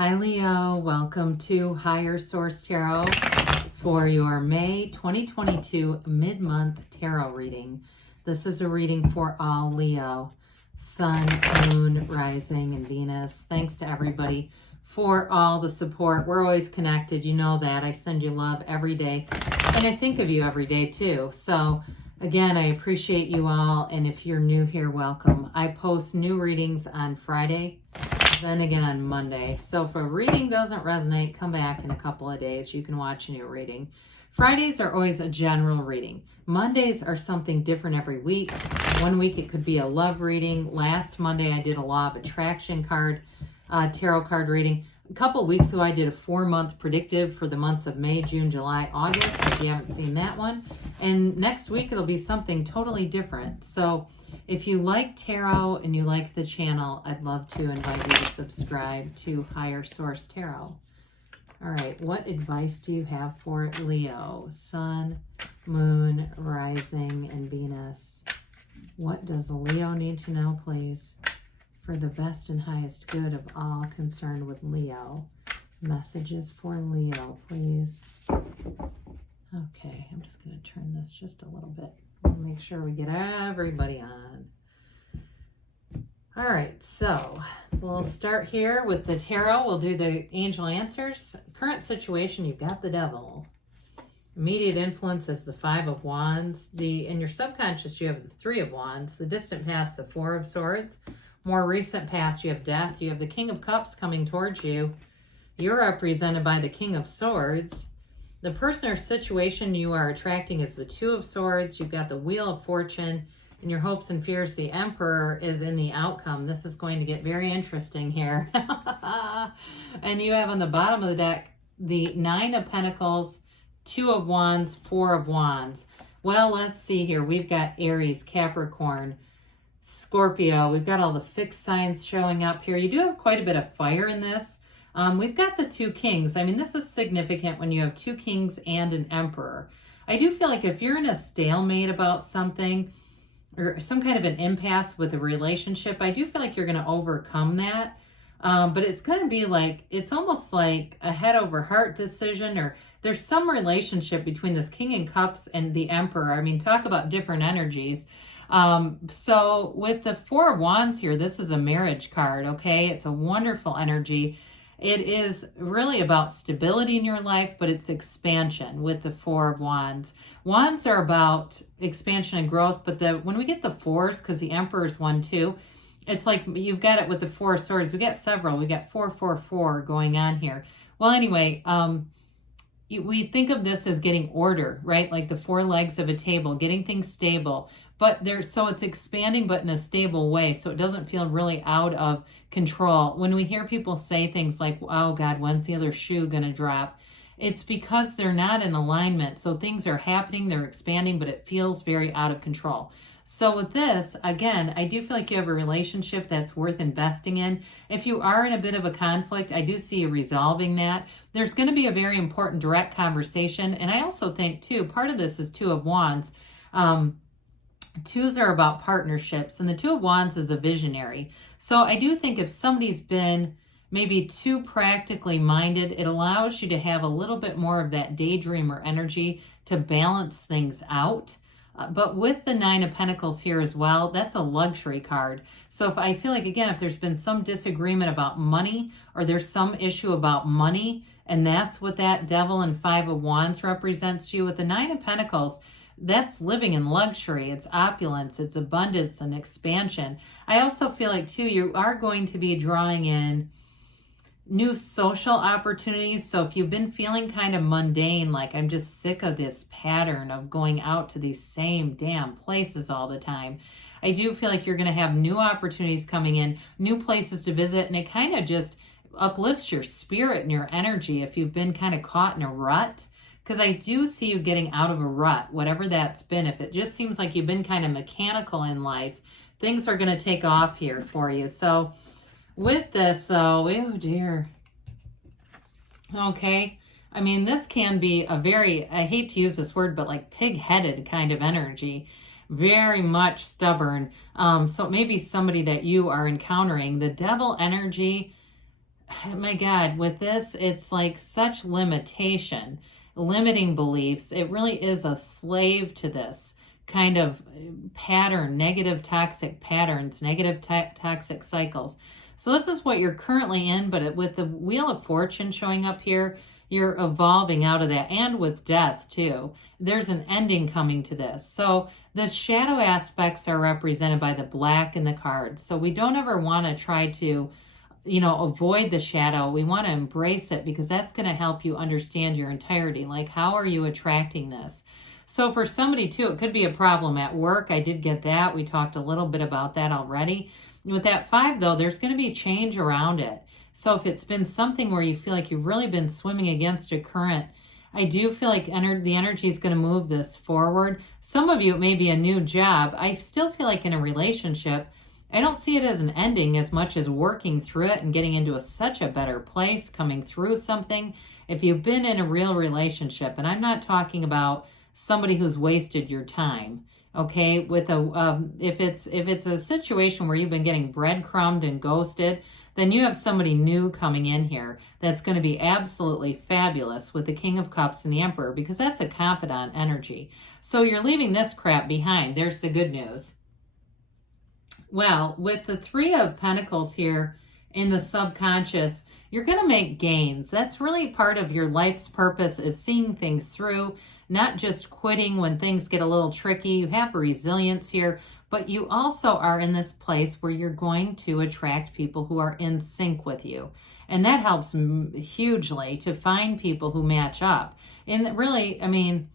Hi Leo, welcome to Higher Source Tarot for your May 2022 mid-month tarot reading. This is a reading for all Leo, Sun, Moon, Rising, and Venus. Thanks to everybody for all the support. We're always connected, you know that. I send you love every day, and I think of you every day too. So again, I appreciate you all, and if you're new here, welcome. I post new readings on Friday, then again on Monday. So if a reading doesn't resonate, come back in a couple of days. You can watch a new reading. Fridays are always a general reading. Mondays are something different every week. One week it could be a love reading. Last Monday I did a law of attraction card, tarot card reading. A couple weeks ago I did a 4-month predictive for the months of May, June, July, August, if you haven't seen that one. And next week it'll be something totally different. So if you like tarot and you like the channel, I'd love to invite you to subscribe to Higher Source Tarot. All right, what advice do you have for Leo? Sun, Moon, Rising, and Venus. What does Leo need to know, please, for the best and highest good of all concerned with Leo? Messages for Leo, please. Okay, I'm just going to turn this just a little bit. Make sure we get everybody on. All right, so we'll start here with the tarot. We'll do the angel answers. Current situation, you've got the devil. Immediate influence is the 5 of Wands. In your subconscious, you have the 3 of Wands. The distant past, the 4 of Swords. More recent past, you have death. You have the King of Cups coming towards you. You're represented by the King of Swords. The person or situation you are attracting is the 2 of Swords. You've got the Wheel of Fortune. In your hopes and fears, the Emperor is in the outcome. This is going to get very interesting here. And you have on the bottom of the deck, the 9 of Pentacles, 2 of Wands, 4 of Wands. Well, let's see here. We've got Aries, Capricorn, Scorpio. We've got all the fixed signs showing up here. You do have quite a bit of fire in this. We've got the 2 kings. I mean, this is significant when you have 2 kings and an emperor. I do feel like if you're in a stalemate about something or some kind of an impasse with a relationship, I do feel like you're going to overcome that. But it's going to be like, it's almost like a head over heart decision, or there's some relationship between this King in Cups and the Emperor. I mean, talk about different energies. So with the 4 of Wands here, this is a marriage card, okay? It's a wonderful energy. It is really about stability in your life, but it's expansion with the 4 of Wands. Wands are about expansion and growth, but when we get the 4s, because the Emperor is 1 too, it's like you've got it with the 4 of Swords. We got several. We got 4, 4, 4 going on here. Well, anyway, we think of this as getting order, right? Like the 4 legs of a table, getting things stable. But so it's expanding, but in a stable way, so it doesn't feel really out of control. When we hear people say things like, oh God, when's the other shoe going to drop? It's because they're not in alignment. So things are happening, they're expanding, but it feels very out of control. So with this, again, I do feel like you have a relationship that's worth investing in. If you are in a bit of a conflict, I do see you resolving that. There's going to be a very important direct conversation. And I also think, too, part of this is 2 of Wands. 2s are about partnerships, and the 2 of Wands is a visionary. So I do think if somebody's been maybe too practically minded, it allows you to have a little bit more of that daydreamer energy to balance things out. But with the 9 of Pentacles here as well, that's a luxury card. So if I feel like, again, if there's been some disagreement about money, or there's some issue about money, and that's what that Devil and 5 of Wands represents to you, with the 9 of Pentacles, that's living in luxury. It's opulence, it's abundance and expansion. I also feel like, too, you are going to be drawing in new social opportunities. So if you've been feeling kind of mundane, like I'm just sick of this pattern of going out to these same damn places all the time, I do feel like you're going to have new opportunities coming in, new places to visit, and it kind of just uplifts your spirit and your energy if you've been kind of caught in a rut. Because I do see you getting out of a rut, whatever that's been. If it just seems like you've been kind of mechanical in life, things are going to take off here for you. So with this, though, oh dear. Okay. I mean, this can be a very, I hate to use this word, but like pig-headed kind of energy. Very much stubborn. So it may be somebody that you are encountering. The devil energy my God, with this, it's like such limitation, limiting beliefs. It really is a slave to this kind of pattern, negative toxic patterns, negative toxic cycles. So this is what you're currently in, but with the Wheel of Fortune showing up here, you're evolving out of that. And with death too, there's an ending coming to this. So the shadow aspects are represented by the black in the cards. So we don't ever want to try to avoid the shadow. We want to embrace it because that's going to help you understand your entirety. Like, how are you attracting this? So for somebody too, it could be a problem at work. I did get that. We talked a little bit about that already. With that 5 though, there's going to be change around it. So if it's been something where you feel like you've really been swimming against a current, I do feel like the energy is going to move this forward. Some of you, it may be a new job. I still feel like in a relationship, I don't see it as an ending as much as working through it and getting into such a better place, coming through something. If you've been in a real relationship, and I'm not talking about somebody who's wasted your time, okay? With if it's a situation where you've been getting breadcrumbed and ghosted, then you have somebody new coming in here that's going to be absolutely fabulous with the King of Cups and the Emperor, because that's a confidant energy. So you're leaving this crap behind. There's the good news. Well, with the 3 of Pentacles here in the subconscious, you're going to make gains. That's really part of your life's purpose, is seeing things through, not just quitting when things get a little tricky. You have resilience here, but you also are in this place where you're going to attract people who are in sync with you. And that helps hugely to find people who match up. And really, I mean,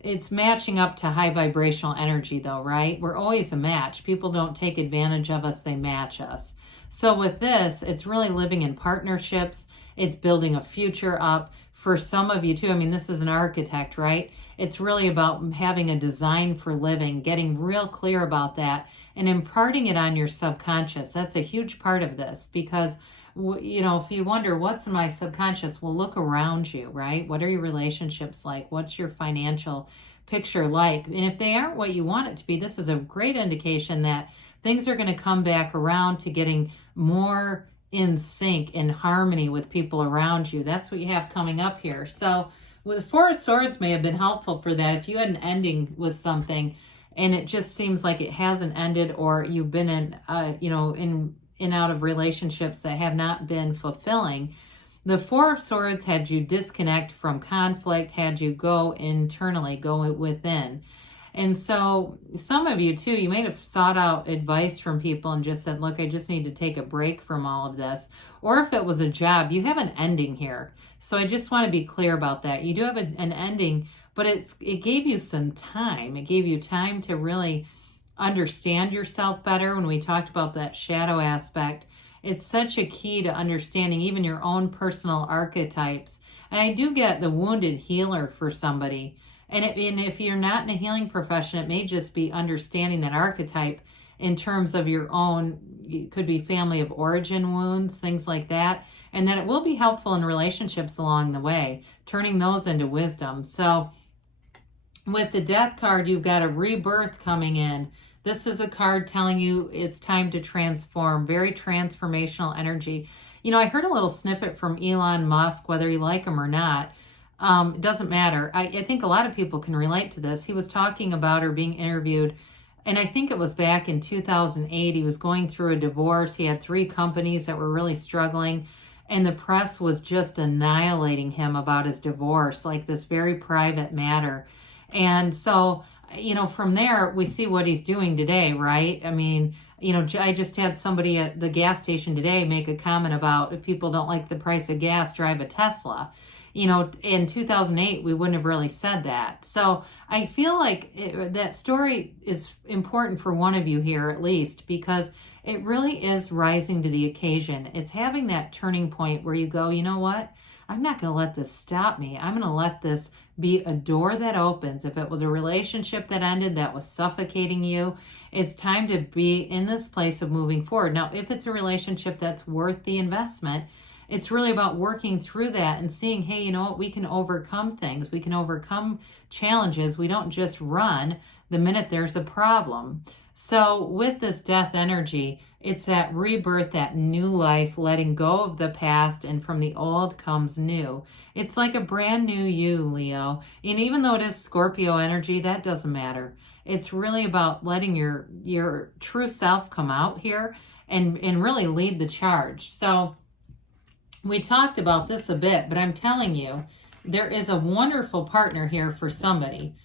it's matching up to high vibrational energy though, right? We're always a match. People don't take advantage of us, they match us. So with this, it's really living in partnerships. It's building a future up. For some of you too, I mean, this is an architect, right? It's really about having a design for living, getting real clear about that and imparting it on your subconscious. That's a huge part of this because, if you wonder what's in my subconscious, well, look around you, right? What are your relationships like? What's your financial picture like? And if they aren't what you want it to be, this is a great indication that things are going to come back around to getting more in sync, in harmony with people around you. That's what you have coming up here. So with 4 of Swords may have been helpful for that. If you had an ending with something and it just seems like it hasn't ended, or you've been in out of relationships that have not been fulfilling, the 4 of Swords had you disconnect from conflict, had you go internally, go within. And so some of you too, you may have sought out advice from people and just said, look, I just need to take a break from all of this. Or if it was a job, you have an ending here. So I just want to be clear about that. You do have an ending, but it gave you some time. It gave you time to really understand yourself better. When we talked about that shadow aspect, it's such a key to understanding even your own personal archetypes. And I do get the wounded healer for somebody. And if you're not in a healing profession, it may just be understanding that archetype in terms of your own, it could be family of origin wounds, things like that. And that it will be helpful in relationships along the way, turning those into wisdom. So with the Death card, you've got a rebirth coming in. This is a card telling you it's time to transform, very transformational energy. I heard a little snippet from Elon Musk, whether you like him or not. It doesn't matter. I think a lot of people can relate to this. He was talking about or being interviewed, and I think it was back in 2008. He was going through a divorce. He had 3 companies that were really struggling, and the press was just annihilating him about his divorce, like this very private matter. And so, from there, we see what he's doing today, right? I mean, I just had somebody at the gas station today make a comment about, if people don't like the price of gas, drive a Tesla. In 2008, we wouldn't have really said that. So I feel like that story is important for one of you here, at least, because it really is rising to the occasion. It's having that turning point where you go, you know what? I'm not going to let this stop me. I'm going to let this be a door that opens. If it was a relationship that ended that was suffocating you, it's time to be in this place of moving forward. Now, if it's a relationship that's worth the investment, it's really about working through that and seeing, hey, you know what? We can overcome things. We can overcome challenges. We don't just run the minute there's a problem. So with this death energy, it's that rebirth, that new life, letting go of the past, and from the old comes new. It's like a brand new you, Leo. And even though it is Scorpio energy, that doesn't matter. It's really about letting your true self come out here and really lead the charge. So we talked about this a bit, but I'm telling you, there is a wonderful partner here for somebody.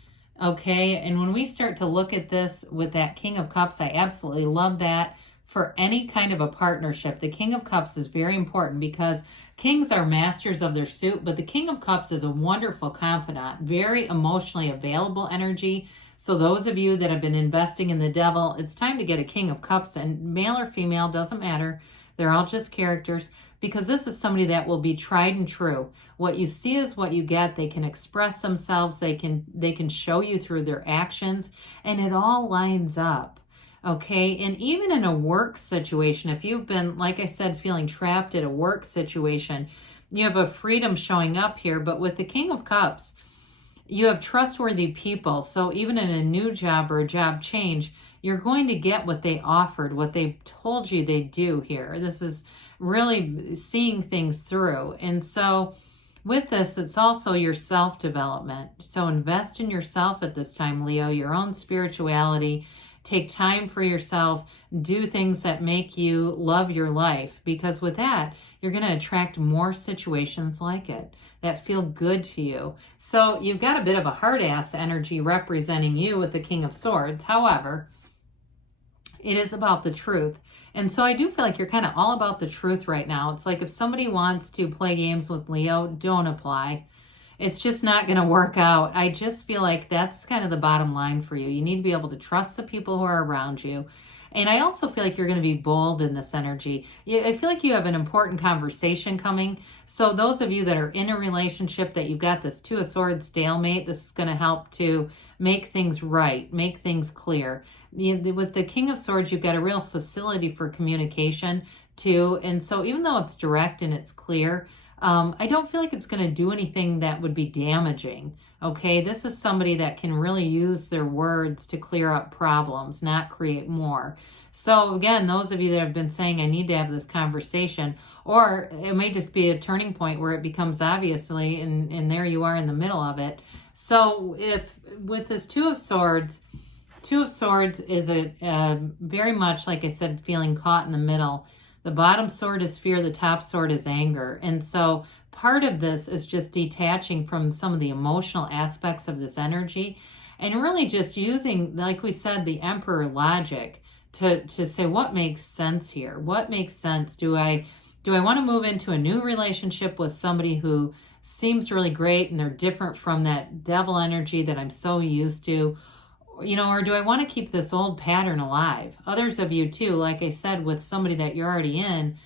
Okay, and when we start to look at this with that King of Cups, I absolutely love that for any kind of a partnership. The King of Cups is very important because kings are masters of their suit, but the King of Cups is a wonderful confidant, very emotionally available energy. So those of you that have been investing in the devil, it's time to get a King of Cups, and male or female, doesn't matter. They're all just characters, because this is somebody that will be tried and true. What you see is what you get. They can express themselves. They can show you through their actions, and it all lines up. Okay, and even in a work situation, if you've been, like I said, feeling trapped at a work situation, you have a freedom showing up here. But with the King of Cups, you have trustworthy people. So even in a new job or a job change, you're going to get what they offered, what they told you they do here. This is really seeing things through. And so with this, it's also your self-development. So invest in yourself at this time, Leo, your own spirituality. Take time for yourself. Do things that make you love your life, because with that, you're going to attract more situations like it that feel good to you. So you've got a bit of a hard-ass energy representing you with the King of Swords. However, it is about the truth. And so I do feel like you're kind of all about the truth right now. It's like if somebody wants to play games with Leo, don't apply. It's just not going to work out. I just feel like that's kind of the bottom line for you. You need to be able to trust the people who are around you. And I also feel like you're going to be bold in this energy. I feel like you have an important conversation coming. So those of you that are in a relationship that you've got this Two of Swords stalemate, this is going to help to make things right, make things clear. With the King of Swords, you've got a real facility for communication too. And so even though it's direct and it's clear, I don't feel like it's going to do anything that would be damaging. Okay, this is somebody that can really use their words to clear up problems, not create more. So again, those of you that have been saying, I need to have this conversation, or it may just be a turning point where it becomes obviously, and there you are in the middle of it. So if with this Two of Swords is a very much, like I said, feeling caught in the middle. The bottom sword is fear, the top sword is anger. And so part of this is just detaching from some of the emotional aspects of this energy and really just using, like we said, the Emperor logic to say what makes sense here. What makes sense? Do I want to move into a new relationship with somebody who seems really great and they're different from that devil energy that I'm so used to? Or do I want to keep this old pattern alive? Others of you too, like I said, with somebody that you're already in,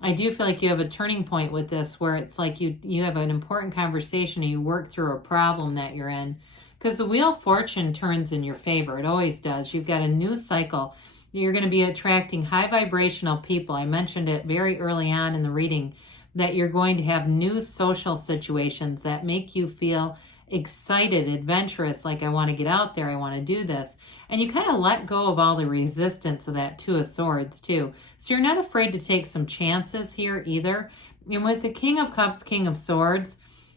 I do feel like you have a turning point with this where it's like you have an important conversation and you work through a problem that you're in. Because the Wheel of Fortune turns in your favor. It always does. You've got a new cycle. You're going to be attracting high vibrational people. I mentioned it very early on in the reading that you're going to have new social situations that make you feel excited, adventurous, like I want to get out there, I want to do this. And you kind of let go of all the resistance of that Two of Swords too. So you're not afraid to take some chances here either. And with the King of Cups, King of Swords,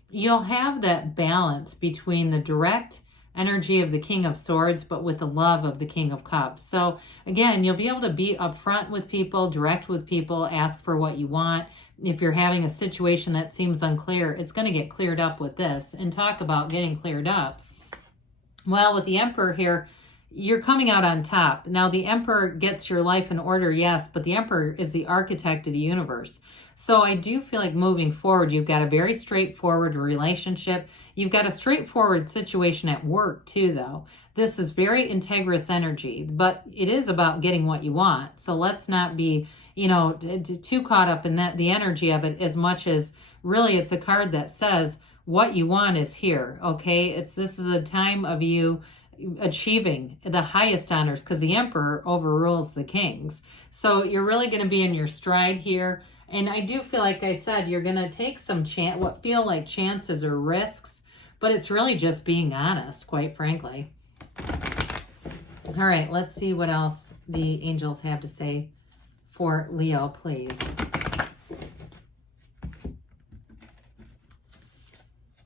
you'll have that balance between the direct energy of the King of Swords, but with the love of the King of Cups. So again, you'll be able to be upfront with people, direct with people, ask for what you want. If you're having a situation that seems unclear, it's going to get cleared up with this. And talk about getting cleared up. Well, with the Emperor here, you're coming out on top. Now, the Emperor gets your life in order, yes, but the Emperor is the architect of the universe. So I do feel like moving forward, you've got a very straightforward relationship. You've got a straightforward situation at work too, though. This is very integrous energy, but it is about getting what you want. So let's not be too caught up in the energy of it as much as really it's a card that says what you want is here. Okay, this is a time of you achieving the highest honors because the Emperor overrules the kings. So you're really going to be in your stride here. And I do feel like I said, you're going to take some what feel like chances or risks, but it's really just being honest, quite frankly. All right, let's see what else the angels have to say for Leo, please.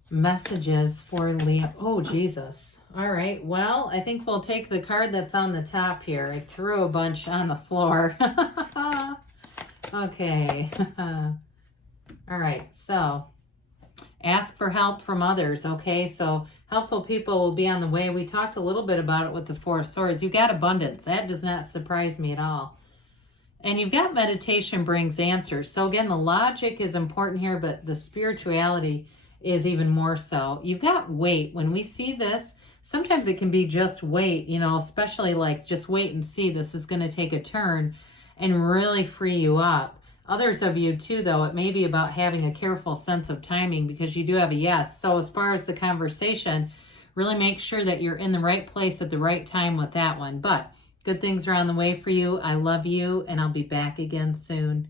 Messages for Leo. Oh, Jesus. All right, well, I think we'll take the card that's on the top here. I threw a bunch on the floor. Okay. All right, so ask for help from others, okay? So helpful people will be on the way. We talked a little bit about it with the Four of Swords. You've got abundance. That does not surprise me at all. And you've got meditation brings answers. So again, the logic is important here, but the spirituality is even more so. You've got wait. When we see this, sometimes it can be just wait, you know, especially like just wait and see. This is going to take a turn and really free you up. Others of you too, though, it may be about having a careful sense of timing because you do have a yes. So as far as the conversation, really make sure that you're in the right place at the right time with that one. But good things are on the way for you. I love you, and I'll be back again soon.